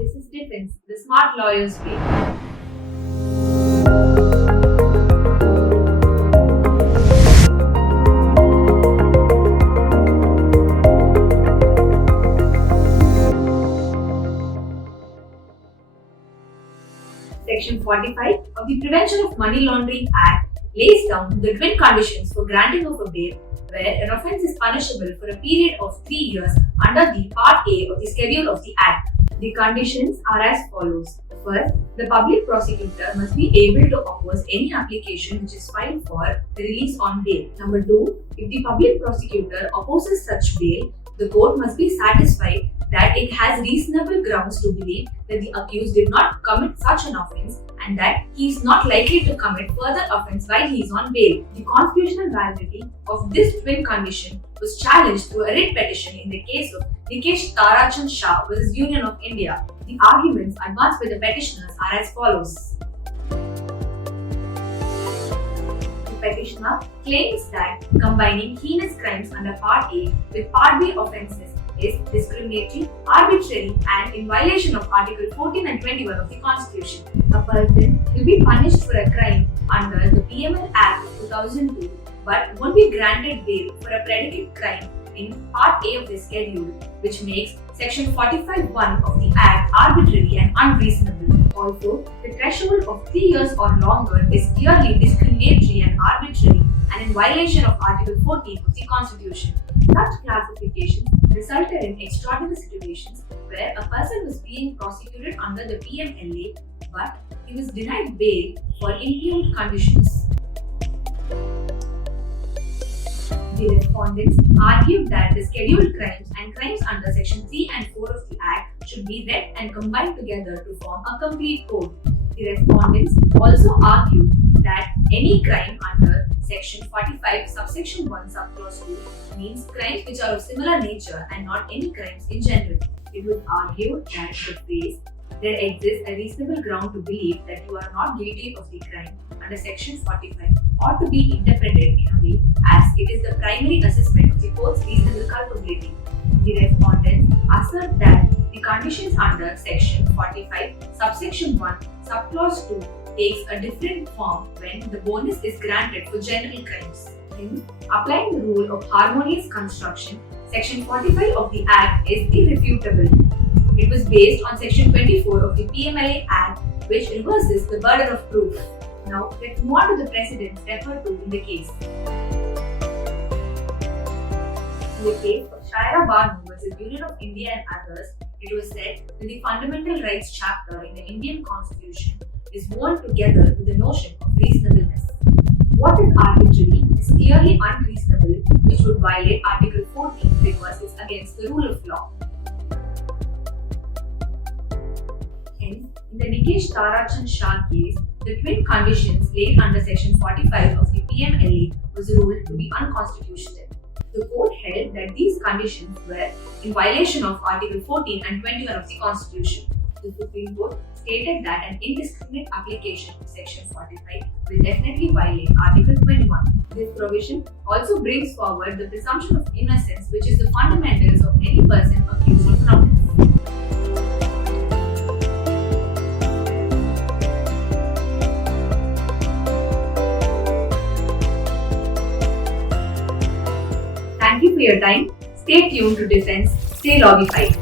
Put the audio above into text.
This is Defense, the smart lawyer's way. Section 45 of the Prevention of Money Laundering Act lays down the twin conditions for granting of a bail where an offence is punishable for a period of 3 years under the Part A of the Schedule of the Act. The conditions are as follows. First, the public prosecutor must be able to oppose any application which is filed for the release on bail. Number 2, if the public prosecutor opposes such bail, the court must be satisfied that it has reasonable grounds to believe that the accused did not commit such an offence and that he is not likely to commit further offence while he is on bail. The constitutional validity of this twin condition was challenged through a writ petition in the case of Nikesh Tarachand Shah vs. Union of India. The arguments advanced by the petitioners are as follows. The petitioner claims that combining heinous crimes under Part A with Part B offences is discriminatory, arbitrary, and in violation of Article 14 and 21 of the Constitution. A person will be punished for a crime under the Pmla Act of 2002 but won't be granted bail for a predicate crime in Part A of the schedule, which makes Section 45(1) of the Act arbitrary and unreasonable. Also, the threshold of 3 years or longer is clearly discriminatory and arbitrary and in violation of Article 14 of the Constitution. Such classifications resulted in extraordinary situations where a person was being prosecuted under the Pmla but he was denied bail for impuged conditions. The respondents argued that the scheduled crimes and crimes under Section 3 and 4 of the Act should be read and combined together to form a complete code. The respondents also argued that any crime under Section 45, subsection 1, subclause 2 means crimes which are of similar nature and not any crimes in general. It was argued that the phrase "there exists a reasonable ground to believe that you are not guilty of the crime" under Section 45 ought to be interpreted in a way as it is the primary assessment of the court's reasonable culpability. The respondents assert that the conditions under Section 45, subsection 1, subclause 2 takes a different form when the bonus is granted for general crimes. In applying the rule of harmonious construction, Section 45 of the Act is irrefutable. It was based on Section 24 of the Pmla Act, which reverses the burden of proof. Now, let's move on to the precedents referred to in the case. In the case of Shaira Banu vs. Union of India and others, it was said that the Fundamental Rights chapter in the Indian Constitution is woven together with the notion of reasonableness. What is arbitrary is clearly unreasonable, which would violate Article 14 because it's against the rule of law. Hence, in the Nikesh Tarachand Shah case, the twin conditions laid under Section 45 of the Pmla was ruled to be unconstitutional. The court held that these conditions were in violation of Article 14 and 21 of the Constitution. The Supreme Court stated that an indiscriminate application of Section 45 will definitely violate Article 21. This provision also brings forward the presumption of innocence, which is the fundamentals of any person accused of an offence. Thank you for your time. Stay tuned to Defense. Stay logified.